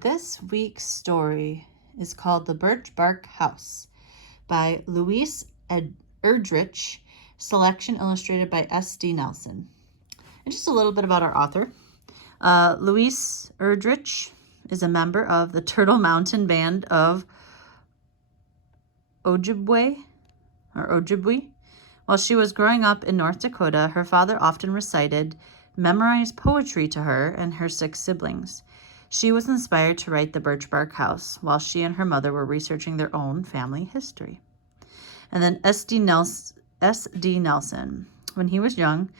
This week's story is called The Birch Bark House by Louise Erdrich, selection illustrated by S.D. Nelson. And just a little bit about our author. Louise Erdrich is a member of the Turtle Mountain Band of Ojibwe. While she was growing up in North Dakota, her father often recited memorized poetry to her and her 6 siblings. She was inspired to write The Birch Bark House while she and her mother were researching their own family history. And then S.D. Nelson. When he was young,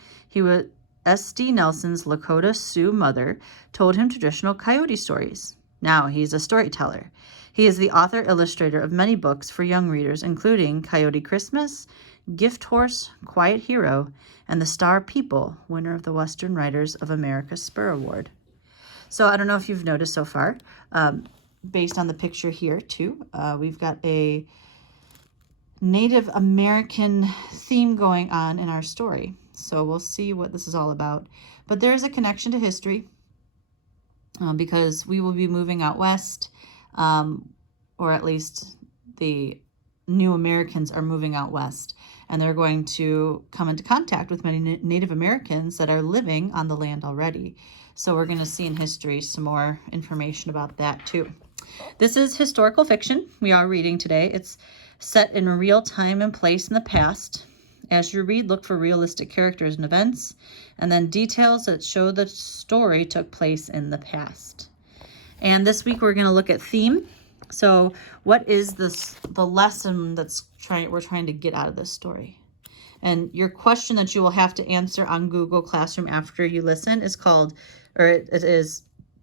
S.D. Nelson's Lakota Sioux mother told him traditional coyote stories. Now he's a storyteller. He is the author-illustrator of many books for young readers, including Coyote Christmas, Gift Horse, Quiet Hero, and The Star People, winner of the Western Writers of America Spur Award. So I don't know if you've noticed so far, based on the picture here too, we've got a Native American theme going on in our story. So we'll see what this is all about. But there is a connection to history because we will be moving out west, or at least the new Americans are moving out west, and they're going to come into contact with many Native Americans that are living on the land already. So we're going to see in history some more information about that too. This is historical fiction we are reading today. It's set in a real time and place in the past. As you read, look for realistic characters and events, and then details that show the story took place in the past. And this week we're going to look at theme. So what is the lesson we're trying to get out of this story? And your question that you will have to answer on Google Classroom after you listen is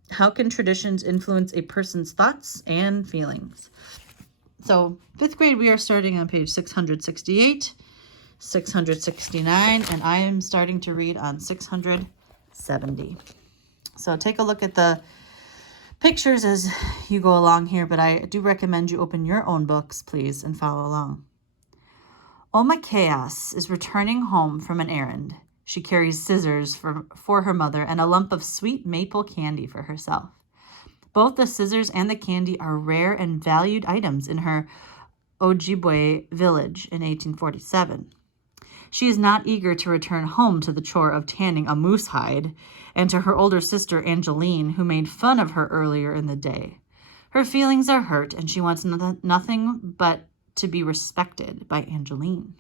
how can traditions influence a person's thoughts and feelings? So 5th grade, we are starting on page 668, 669, and I am starting to read on 670. So take a look at the pictures as you go along here, but I do recommend you open your own books, please, and follow along. Oma Chaos is returning home from an errand. She carries scissors for her mother and a lump of sweet maple candy for herself. Both the scissors and the candy are rare and valued items in her Ojibwe village in 1847. She is not eager to return home to the chore of tanning a moose hide and to her older sister Angeline, who made fun of her earlier in the day. Her feelings are hurt, and she wants nothing but to be respected by Angeline.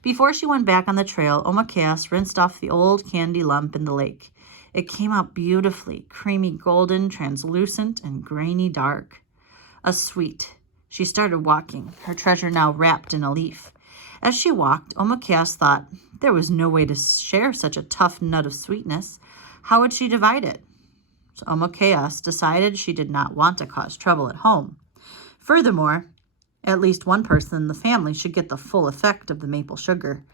Before she went back on the trail, Oma Chaos rinsed off the old candy lump in the lake. It came out beautifully, creamy golden, translucent, and grainy dark. A sweet. She started walking, her treasure now wrapped in a leaf. As she walked, Oma Chaos thought, there was no way to share such a tough nut of sweetness. How would she divide it? So Oma Chaos decided she did not want to cause trouble at home. Furthermore, at least one person in the family should get the full effect of the maple sugar.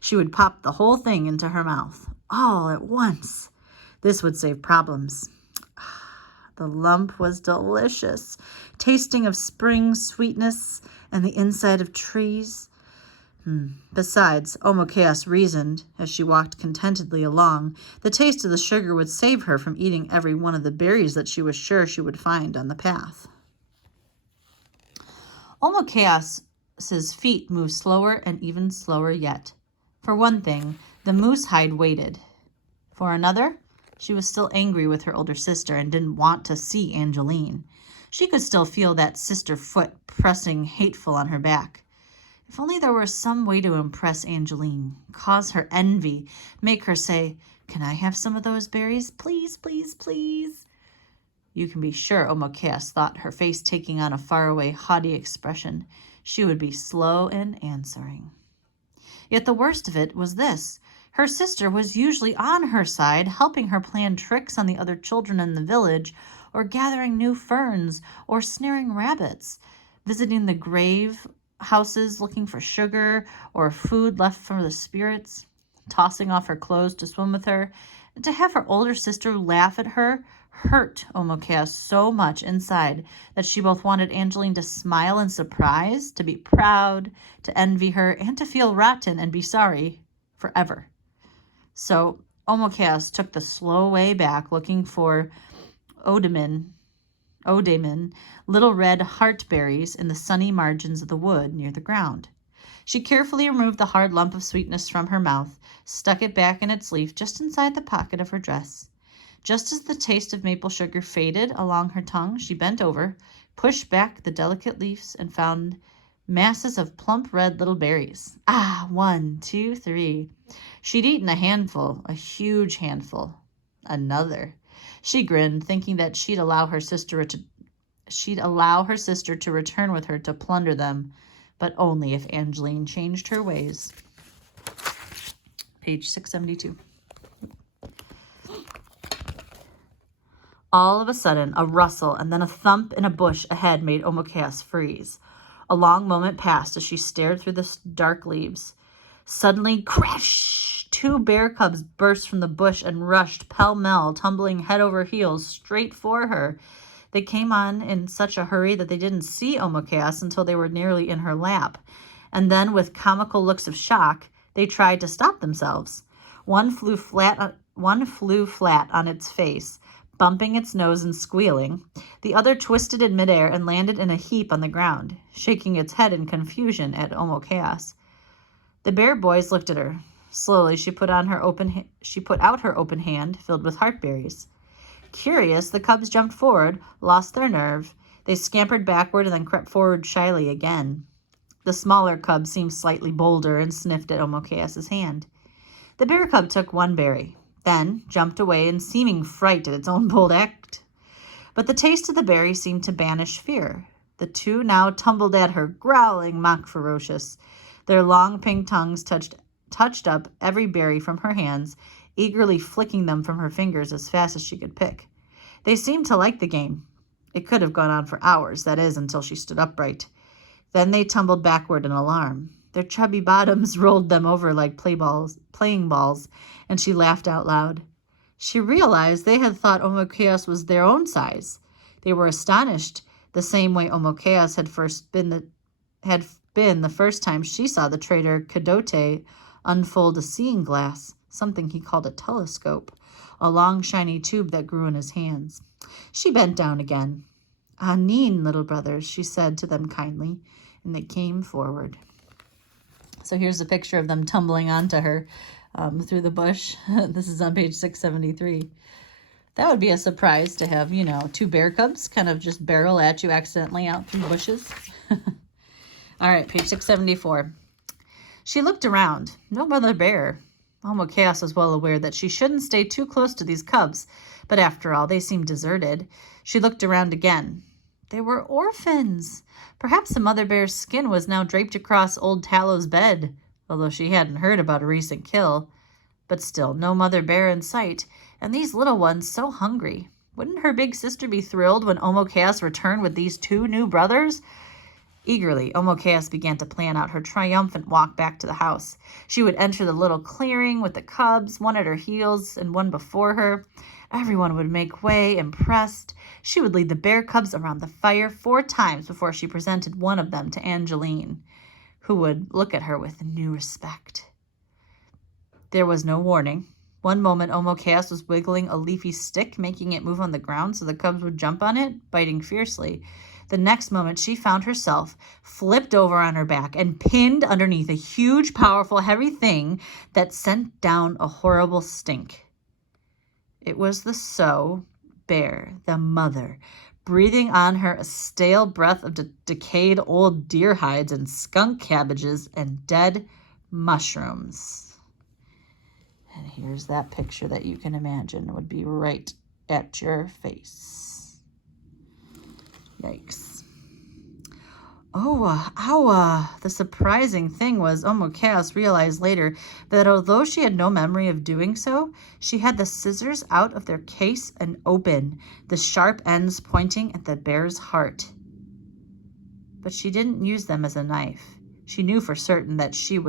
She would pop the whole thing into her mouth, all at once. This would save problems. The lump was delicious, tasting of spring sweetness and the inside of trees. Besides, Oma Chaos reasoned, as she walked contentedly along, the taste of the sugar would save her from eating every one of the berries that she was sure she would find on the path. Oma Chaos's feet moved slower and even slower yet. For one thing, the moose hide waited. For another, she was still angry with her older sister and didn't want to see Angeline. She could still feel that sister foot pressing hateful on her back. If only there were some way to impress Angeline, cause her envy, make her say, "Can I have some of those berries? Please, please, please." You can be sure Oma Chaos thought, her face taking on a faraway, haughty expression, she would be slow in answering. Yet the worst of it was this. Her sister was usually on her side, helping her plan tricks on the other children in the village, or gathering new ferns, or snaring rabbits, visiting the grave houses looking for sugar or food left for the spirits, tossing off her clothes to swim with her. And to have her older sister laugh at her hurt Oma Chaos so much inside that she both wanted Angeline to smile in surprise, to be proud, to envy her, and to feel rotten and be sorry forever. So Oma Chaos took the slow way back, looking for odamin, little red heartberries in the sunny margins of the wood near the ground. She carefully removed the hard lump of sweetness from her mouth, stuck it back in its leaf just inside the pocket of her dress. Just as the taste of maple sugar faded along her tongue, she bent over, pushed back the delicate leaves, and found masses of plump red little berries. Ah, 1, 2, 3. She'd eaten a handful, a huge handful. Another. She grinned, thinking that she'd allow her sister to return with her to plunder them, but only if Angeline changed her ways. Page 672. All of a sudden, a rustle and then a thump in a bush ahead made Omokeas freeze. A long moment passed as she stared through the dark leaves. Suddenly, crash! 2 bear cubs burst from the bush and rushed pell-mell, tumbling head over heels straight for her. They came on in such a hurry that they didn't see Omokeas until they were nearly in her lap. And then, with comical looks of shock, they tried to stop themselves. One flew flat on its face, bumping its nose and squealing. The other twisted in midair and landed in a heap on the ground, shaking its head in confusion at Omokeas. The bear boys looked at her. Slowly, she put out her open hand filled with heartberries. Curious, the cubs jumped forward, lost their nerve. They scampered backward and then crept forward shyly again. The smaller cub seemed slightly bolder and sniffed at Omokeas' hand. The bear cub took 1 berry, then jumped away in seeming fright at its own bold act. But the taste of the berry seemed to banish fear. The 2 now tumbled at her, growling, mock ferocious. Their long pink tongues touched up every berry from her hands, eagerly flicking them from her fingers as fast as she could pick. They seemed to like the game. It could have gone on for hours, that is, until she stood upright. Then they tumbled backward in alarm. Their chubby bottoms rolled them over like playing balls, and she laughed out loud. She realized they had thought Omokeas was their own size. They were astonished, the same way Omokeas had been the first time she saw the traitor Cadote unfold a seeing glass, something he called a telescope, a long shiny tube that grew in his hands. She bent down again. "Anin, little brothers," she said to them kindly, and they came forward. So here's a picture of them tumbling onto her through the bush. This is on page 673. That would be a surprise to have, 2 bear cubs kind of just barrel at you accidentally out through bushes. All right, page 674. She looked around. No mother bear. Omokeas was well aware that she shouldn't stay too close to these cubs, but after all, they seemed deserted. She looked around again. They were orphans. Perhaps the mother bear's skin was now draped across old Tallow's bed, although she hadn't heard about a recent kill. But still, no mother bear in sight, and these little ones so hungry. Wouldn't her big sister be thrilled when Omokeas returned with these 2 new brothers? Eagerly, Omokeas began to plan out her triumphant walk back to the house. She would enter the little clearing with the cubs, one at her heels and one before her. Everyone would make way, impressed. She would lead the bear cubs around the fire 4 times before she presented one of them to Angeline, who would look at her with new respect. There was no warning. One moment, Omokeas was wiggling a leafy stick, making it move on the ground so the cubs would jump on it, biting fiercely. The next moment, she found herself flipped over on her back and pinned underneath a huge, powerful, heavy thing that sent down a horrible stink. It was the Sow bear, the mother, breathing on her a stale breath of decayed old deer hides and skunk cabbages and dead mushrooms. And here's that picture that you can imagine would be right at your face. Yikes. The surprising thing was Omokeas realized later that although she had no memory of doing so, she had the scissors out of their case and open, the sharp ends pointing at the bear's heart. But she didn't use them as a knife. She knew for certain that she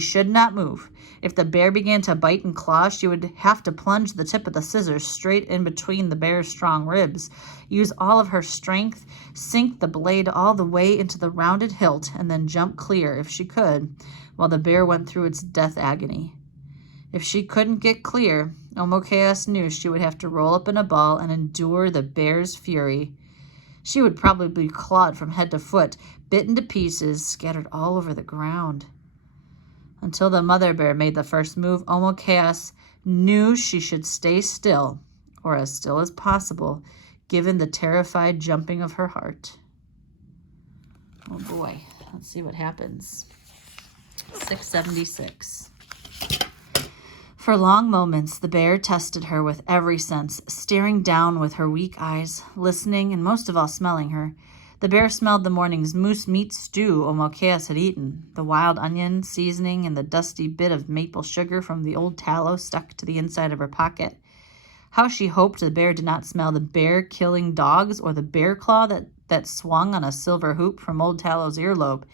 should not move. If the bear began to bite and claw, she would have to plunge the tip of the scissors straight in between the bear's strong ribs, use all of her strength, sink the blade all the way into the rounded hilt, and then jump clear, if she could, while the bear went through its death agony. If she couldn't get clear, Omochaos knew she would have to roll up in a ball and endure the bear's fury. She would probably be clawed from head to foot, bitten to pieces, scattered all over the ground. Until the mother bear made the first move, Omochaos knew she should stay still, or as still as possible, given the terrified jumping of her heart. Oh boy, let's see what happens. 676. For long moments, the bear tested her with every sense, staring down with her weak eyes, listening, and most of all smelling her. The bear smelled the morning's moose meat stew Omochaos had eaten, the wild onion, seasoning, and the dusty bit of maple sugar from the old tallow stuck to the inside of her pocket. How she hoped the bear did not smell the bear-killing dogs or the bear claw that swung on a silver hoop from old Tallow's earlobe.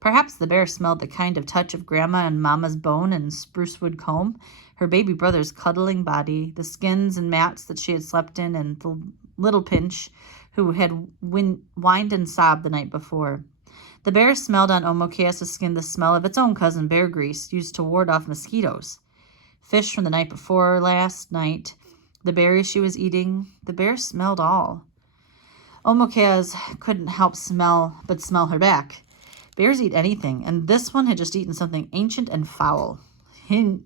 Perhaps the bear smelled the kind of touch of Grandma and Mama's bone and sprucewood comb, her baby brother's cuddling body, the skins and mats that she had slept in, and the little Pinch, who had whined and sobbed the night before. The bear smelled on Omochaos' skin the smell of its own cousin bear grease, used to ward off mosquitoes. Fish from the night before last night, the berries she was eating, the bear smelled all. Omochaos couldn't help but smell her back. Bears eat anything, and this one had just eaten something ancient and foul. Hein.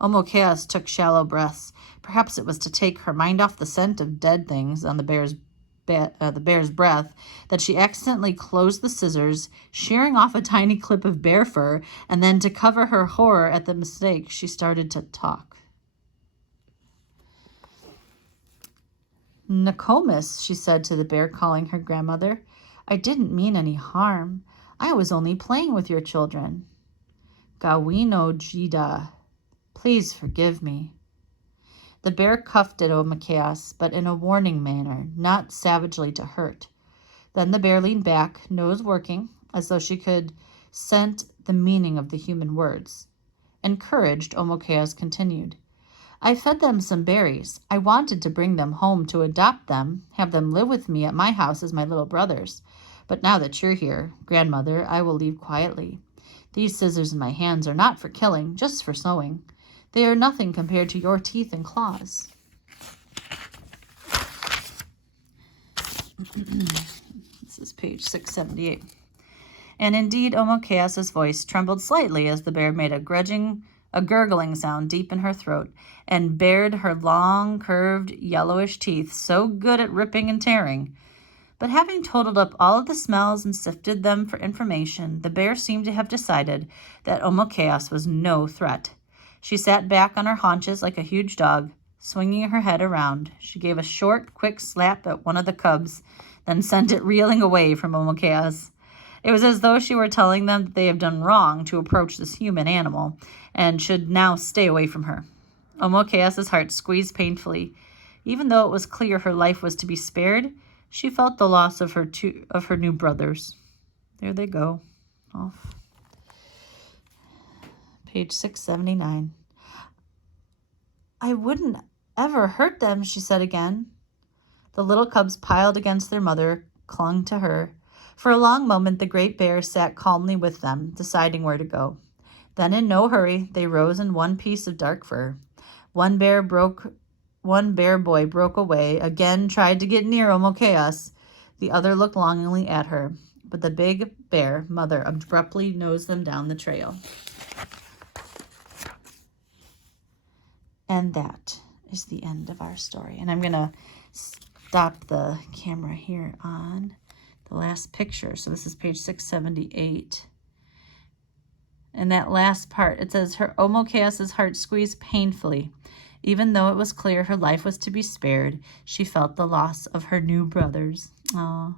Omochaos took shallow breaths. Perhaps it was to take her mind off the scent of dead things on the bear's breath that she accidentally closed the scissors, shearing off a tiny clip of bear fur, and then to cover her horror at the mistake, she started to talk. "Nokomis," she said to the bear, calling her grandmother, "I didn't mean any harm. I was only playing with your children. Gawino Jida, please forgive me." The bear cuffed at Omochaos, but in a warning manner, not savagely to hurt. Then the bear leaned back, nose working, as though she could scent the meaning of the human words. Encouraged, Omochaos continued, "I fed them some berries. I wanted to bring them home to adopt them, have them live with me at my house as my little brothers. But now that you're here, grandmother, I will leave quietly. These scissors in my hands are not for killing, just for sewing. They are nothing compared to your teeth and claws." This is page 678. And indeed, Omochaos' voice trembled slightly as the bear made a gurgling sound deep in her throat, and bared her long, curved, yellowish teeth, so good at ripping and tearing. But having totaled up all of the smells and sifted them for information, the bear seemed to have decided that Omochaos was no threat. She sat back on her haunches like a huge dog, swinging her head around. She gave a short, quick slap at one of the cubs, then sent it reeling away from Omochaos. It was as though she were telling them that they have done wrong to approach this human animal and should now stay away from her. Omochaos' heart squeezed painfully. Even though it was clear her life was to be spared, she felt the loss of her new brothers. There they go, off. Page 679. "I wouldn't ever hurt them," she said again. The little cubs piled against their mother, clung to her. For a long moment, the great bear sat calmly with them, deciding where to go. Then, in no hurry, they rose in one piece of dark fur. One bear boy broke away, again tried to get near Omochaos. The other looked longingly at her, but the big bear mother abruptly nosed them down the trail. And that is the end of our story. And I'm going to stop the camera here on the last picture. So this is page 678. And that last part, it says, her Omochaos' heart squeezed painfully. Even though it was clear her life was to be spared, she felt the loss of her new brothers. Aww.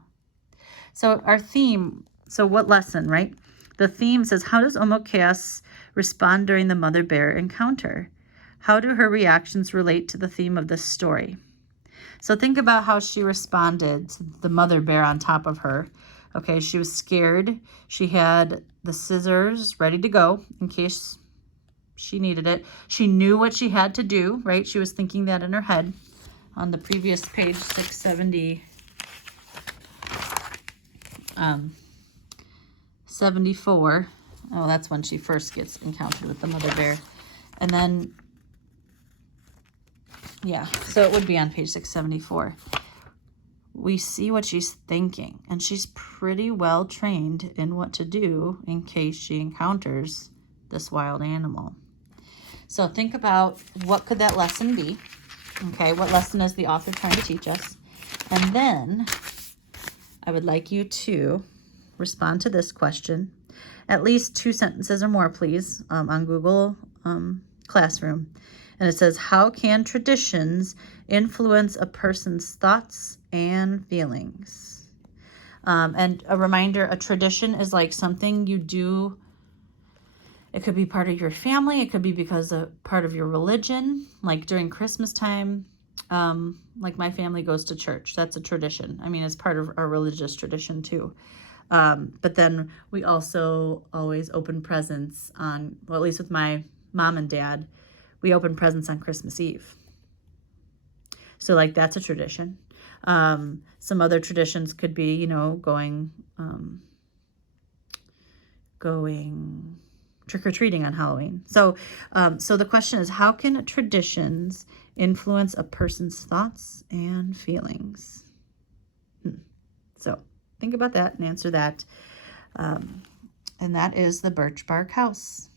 So our theme, so what lesson, right? The theme says, how does Omochaos respond during the mother bear encounter? How do her reactions relate to the theme of this story? So think about how she responded to the mother bear on top of her. Okay, she was scared. She had the scissors ready to go in case she needed it. She knew what she had to do, right? She was thinking that in her head. On the previous page, 74, Oh, that's when she first gets encountered with the mother bear. And then, yeah, so it would be on page 674. We see what she's thinking, and she's pretty well trained in what to do in case she encounters this wild animal. So think about, what could that lesson be? Okay, what lesson is the author trying to teach us? And then I would like you to respond to this question. At least 2 sentences or more, please, on Google Classroom. And it says, how can traditions influence a person's thoughts and feelings? And a reminder, a tradition is like something you do. It could be part of your family. It could be because of part of your religion. Like during Christmas time, like my family goes to church. That's a tradition. I mean, it's part of our religious tradition too. But then we also always open presents on, well, at least with my mom and dad, we open presents on Christmas Eve. So like that's a tradition. Some other traditions could be, you know, going trick-or-treating on Halloween. So the question is, how can traditions influence a person's thoughts and feelings? So think about that and answer that. And that is the Birch Bark House.